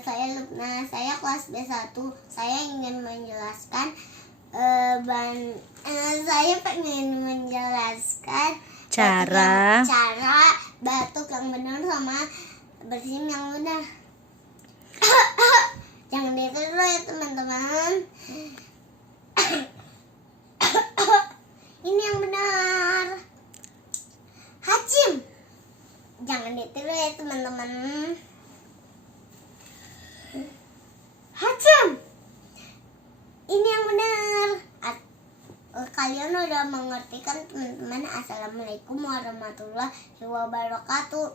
Saya Lubna, saya kelas B1. Saya ingin menjelaskan saya pengen menjelaskan cara batuk yang benar sama bersin yang benar. Jangan ditiru ya teman-teman. Ini yang benar. Hacim. Jangan ditiru ya teman-teman. Hacim. Ini yang benar. Kalian udah mengerti kan teman-teman? Assalamualaikum warahmatullahi wabarakatuh.